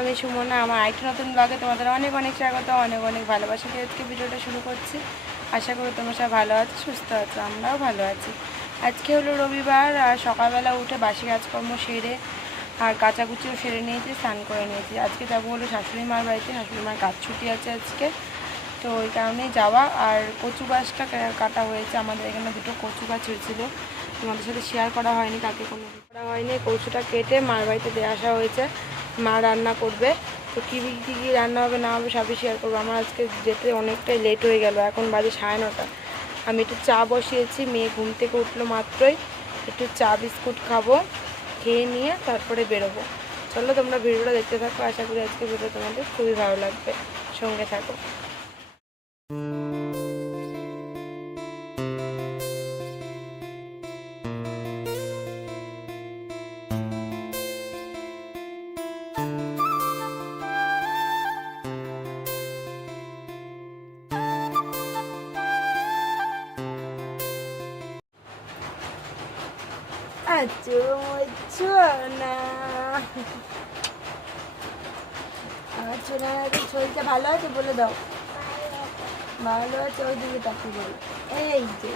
আমি সুমনা। আমার আরেকটি নতুন ব্লগে তোমাদের অনেক অনেক স্বাগত, অনেক অনেক ভালোবাসা দিয়ে আজকে ভিডিওটা শুরু করছি। আশা করি তোমরা সব ভালো আছো, সুস্থ আছো, আমরাও ভালো আছি। আজকে হলো রবিবার, আর সকালবেলা উঠে বাসি কাজকর্ম সেরে আর কাচাকুচিও সেরে নিয়েছি, স্নান করে নিয়েছি। আজকে যাবো হলো শাশুড়ি মার বাড়িতে, শাশুড়ি মার কাজ ছুটি আছে আজকে, তো ওই কারণেই যাওয়া। আর কচু গাছটা কাটা হয়েছে, আমাদের এখানে দুটো কচু গাছ হয়েছিল, তোমাদের সাথে শেয়ার করা হয়নি, কাকে কোনো করা হয়নি। কচুটা কেটে মার বাড়িতে দিয়ে আসা হয়েছে, মা রান্না করবে। তো কী কী রান্না হবে না হবে সবই শেয়ার করবো। আমার আজকে যেতে অনেকটাই লেট হয়ে গেল, এখন বাজে 9:30। আমি একটু চা বসিয়েছি, মেয়ে ঘুম থেকে উঠলো মাত্রই, একটু চা বিস্কুট খাবো, খেয়ে নিয়ে তারপরে বেরোবো। চলো তোমরা ভিডিওটা দেখতে থাকো, আশা করি আজকে ভিডিও তোমাদের খুবই ভালো লাগবে, সঙ্গে থাকো। আমার শরীরটা ভালো আছে বলে দাও। ভালো আছে, ওই দিকে তাকে বলো। এই যে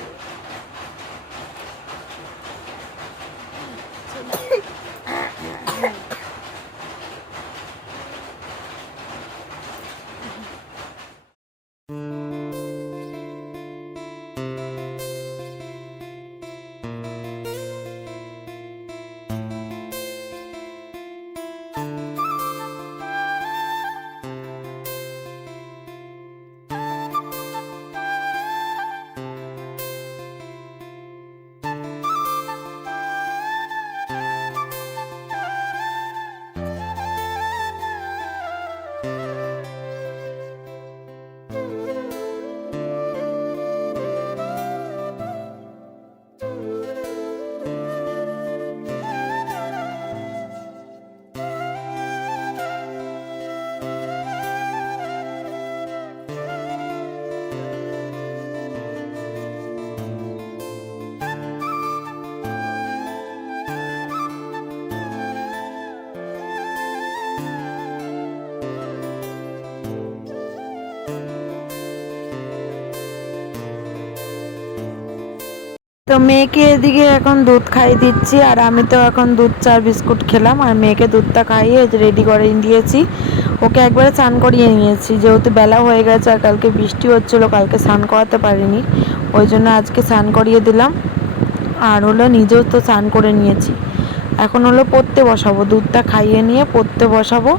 তো মেয়েকে এদিকে এখন দুধ খাইয়ে দিচ্ছি, আর আমি তো এখন দুধ চা বিস্কুট খেলাম, আর মেয়েকে দুধটা খাইয়ে রেডি করে দিয়েছি। ওকে একবারে স্নান করিয়ে নিয়েছি, যেহেতু বেলা হয়ে গেছে আর কালকে বৃষ্টি হচ্ছিলো, কালকে স্নান করাতে পারিনি, ওই জন্য আজকে স্নান করিয়ে দিলাম। আর হলো নিজেও তো স্নান করে নিয়েছি। এখন হলো পড়তে বসাবো, দুধটা খাইয়ে নিয়ে পড়তে বসাবো,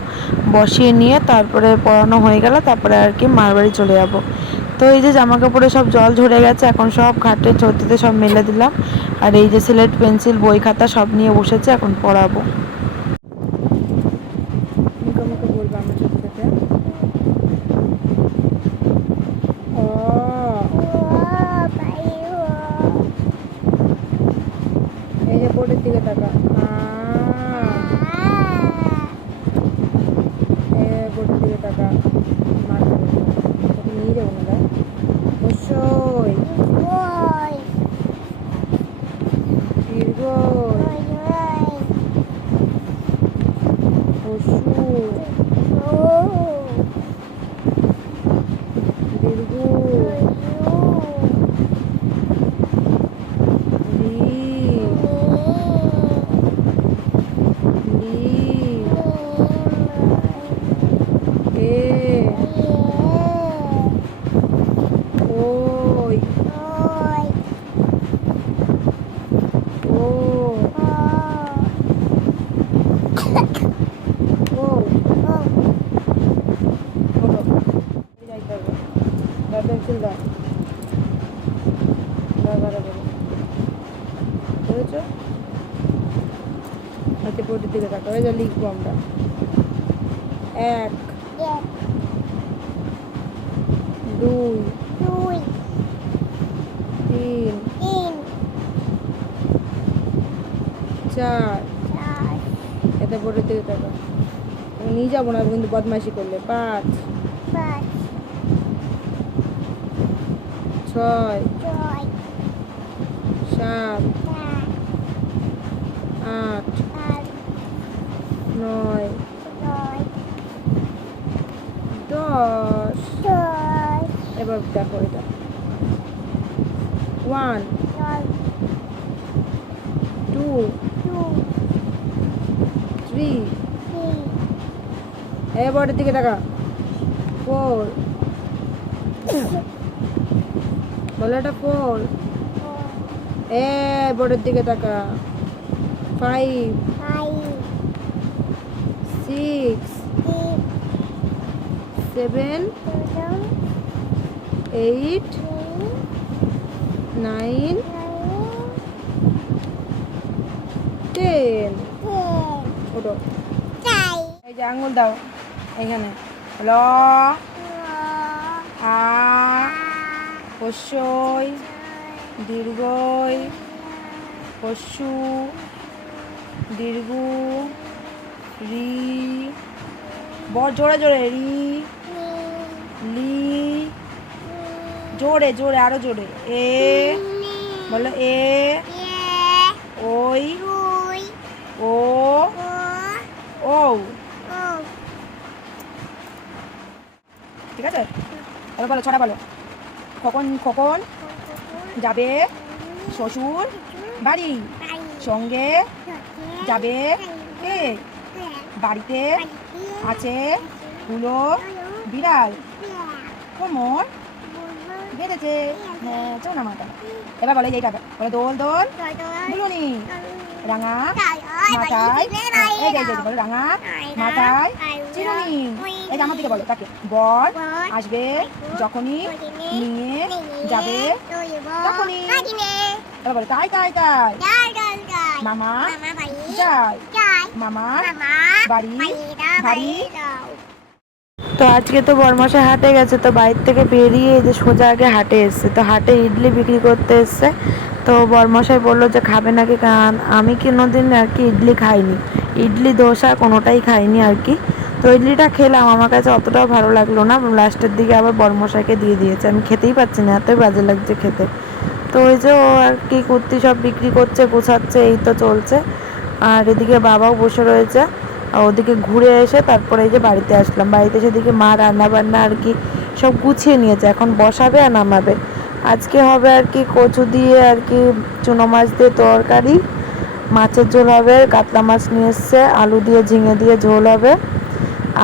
বসিয়ে নিয়ে তারপরে পড়ানো হয়ে গেলে তারপরে আর কি মার বাড়ি চলে যাবো। তো এই যে জামা কাপড়ে সব জল ঝরে গেছে, এখন সব ঘাটে চৌতিতে সব মেলে দিলাম। আর এই যে সিলেট পেন্সিল বই খাতা সব নিয়ে বসেছে, এখন পড়াবো। মুখে বলবো আমার সাথে সাথে। এই যে বোর্ডের দিকে তাকা, বোর্ডের দিকে তাকা, নিয়ে যাবো না অবশ্যই। পেন্সিল দাও, বুঝেছো? হাতে বোর্ডের দিকে তাকাও, এই যা লিখবো আমরা। 1 2 3 4, এতে বোর্ডের দিকে তাকাও। নিয়ে যাবো না কিন্তু বদমাইশি করলে। 5 6 7 8 9 10 এবার দেখো এটা 1 2 3 এবারের দিকে টাকা 4 বলো এটা 4 এবারের দিকে টাকা 5 6 7 8 9 10 ওটো এই যে আঙুল দাও এখানে ল আ হস্যই দীর্ঘই হস্যু দীর্ঘ রি জোরে জোরে রি লি জোরে জোরে আরো জোরে এ বলো এ ওই ও ও ঠিক আছে এবার বলো ছটা বলো কখন কখন যাবে শ্বশুর বাড়ি সঙ্গে যাবে কে বাড়িতে আছে হুলো বিড়াল কোমর বেঁধেছে হ্যাঁ চো না মাথা এবার বলে এইটা বলে দোল দোল দুলুনি রাঙা মাথায় এই যে বলো রাঙা মাথায় চিরুনি এই যে আমার দিকে বলো তাকে বর আসবে যখনই নিয়ে যাবে তখনই এবার বলে তাই তাই তাই মামা যায় মামা বাড়ি বাড়ি তো আজকে তো বরমাসে হাটে গেছে তো বাইরে থেকে বেরিয়ে এই যে সোজা আগে হাটে এসছে তো হাটে ইডলি বিক্রি করতে এসছে তো বরমশাই বললো যে খাবে নাকি কারণ আমি কোনোদিন আর কি ইডলি খাইনি ইডলি ধোসা কোনোটাই খাইনি আর কি তো ইডলিটা খেলাম আমার কাছে অতটাও ভালো লাগলো না লাস্টের দিকে আবার বরমশাইকে দিয়ে দিয়েছে আমি খেতেই পাচ্ছি না এতই বাজে লাগছে খেতে তো ওই যে ও আর কি কুর্তি সব বিক্রি করছে গোছাচ্ছে এই তো চলছে আর এদিকে বাবাও বসে রয়েছে ওদিকে ঘুরে এসে তারপরে এই যে বাড়িতে আসলাম বাড়িতে এসে দেখি মা রান্না বান্না আর কি সব গুছিয়ে নিয়েছে এখন বসাবে আর নামাবে আজকে হবে আর কি কচু দিয়ে আর কি চুনো মাছ দিয়ে তরকারি মাছের ঝোল হবে কাতলা মাছ নিয়ে এসছে আলু দিয়ে ঝিঙে দিয়ে ঝোল হবে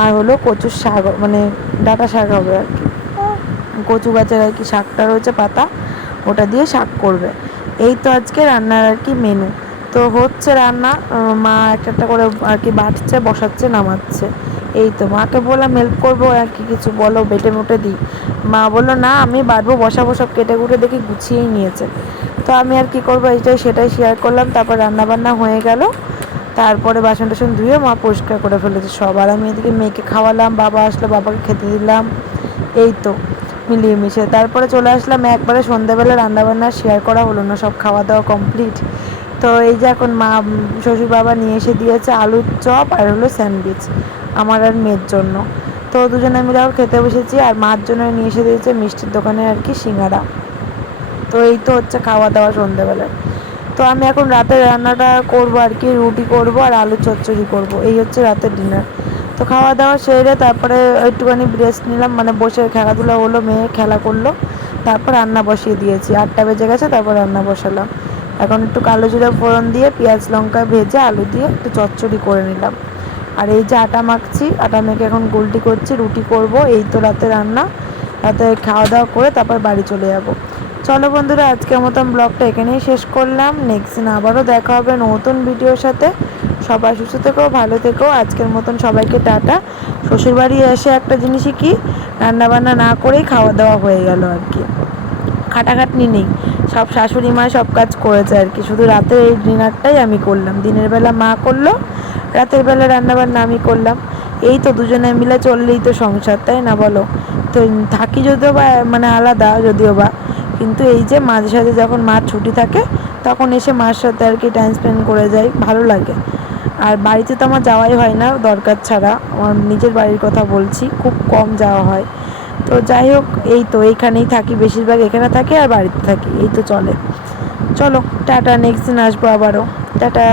আর হলো কচুর শাক মানে ডাঁটা শাক হবে আর কি কচু গাছের আর কি শাকটা রয়েছে পাতা ওটা দিয়ে শাক করবে এই তো আজকে রান্নার আর কি মেনু তো হচ্ছে রান্না মা একটা করে আর কি বাটছে বসাচ্ছে নামাচ্ছে এই তো মাকে বললাম হেল্প করবো আর কি কিছু বলো বেটে মুটে দিই মা বললো না আমি বাটবো বসাবো সব কেটে কুটে দেখি গুছিয়েই নিয়েছে তো আমি আর কি করবো এইটাই সেটাই শেয়ার করলাম তারপর রান্না বান্না হয়ে গেল তারপরে বাসন টাসন ধুয়ে মা পরিষ্কার করে ফেলেছে সব আর আমি এদিকে মেয়েকে খাওয়ালাম বাবা আসলো বাবাকে খেতে দিলাম এই তো মিলিয়ে মিশে তারপরে চলে আসলাম একবারে সন্ধ্যাবেলা রান্নাবান্না শেয়ার করা হলো না সব খাওয়া দাওয়া কমপ্লিট তো এই যে এখন মা শ্বশুর বাবা নিয়ে এসে দিয়েছে আলুর চপ আর হলো স্যান্ডউইচ আমার আর মেয়ের জন্য তো দুজনে মিলে আবার খেতে বসেছি আর মার জন্য নিয়ে এসে দিয়েছে মিষ্টির দোকানে আর কি সিঙ্গারা তো এই তো হচ্ছে খাওয়া দাওয়া সন্ধ্যাবেলায় তো আমি এখন রাতের রান্নাটা করবো আর কি রুটি করবো আর আলু চচ্চড়ি করবো এই হচ্ছে রাতের ডিনার তো খাওয়া দাওয়া সেরে তারপরে একটুখানি রেস্ট নিলাম মানে বসে খেলাধুলা হলো মেয়ে খেলা করলো তারপর রান্না বসিয়ে দিয়েছি 8টা বেজে গেছে তারপর রান্না বসালাম এখন একটু কালো জিরা ফোড়ন দিয়ে পেঁয়াজ লঙ্কা ভেজে আলু দিয়ে একটু চচ্চড়ি করে নিলাম আর এই যে আটা মাখছি আটা মেখে এখন গুলটি করছি রুটি করব এই তো রাতে রান্না রাতে খাওয়া দাওয়া করে তারপর বাড়ি চলে যাব চলো বন্ধুরা আজকের মতন ব্লগটা এখানেই শেষ করলাম নেক্সট দিন আবারও দেখা হবে নতুন ভিডিওর সাথে সবাই সুস্থ থেকো ভালো থেকো আজকের মতন সবাইকে টাটা শ্বশুরবাড়ি এসে একটা জিনিসই কি রান্নাবান্না না করেই খাওয়া দাওয়া হয়ে গেল আর কি খাটাখাটনি নেই সব শাশুড়ি মা সব কাজ করেছে আর কি শুধু রাতের এই ডিনারটাই আমি করলাম দিনের বেলা মা করলো রাতের বেলা রান্নাবান্না আমি করলাম এই তো দুজনে মিলে চললেই তো সংসার তাই না বলো তো থাকি যদিও বা মানে আলাদা যদিও বা কিন্তু এই যে মাঝে সাঝে যখন মার ছুটি থাকে তখন এসে মার সাথে আর কি টাইম স্পেন্ড করে যাই ভালো লাগে আর বাড়িতে তো আমার যাওয়াই হয় না দরকার ছাড়া আমার নিজের বাড়ির কথা বলছি খুব কম যাওয়া হয় তো যাই হোক এই তো এইখানেই থাকি বেশিরভাগ এখানে থাকি আর বাড়িতে থাকি এই তো চলে চলো টাটা নেক্সট দিন আসবো আবারও টাটা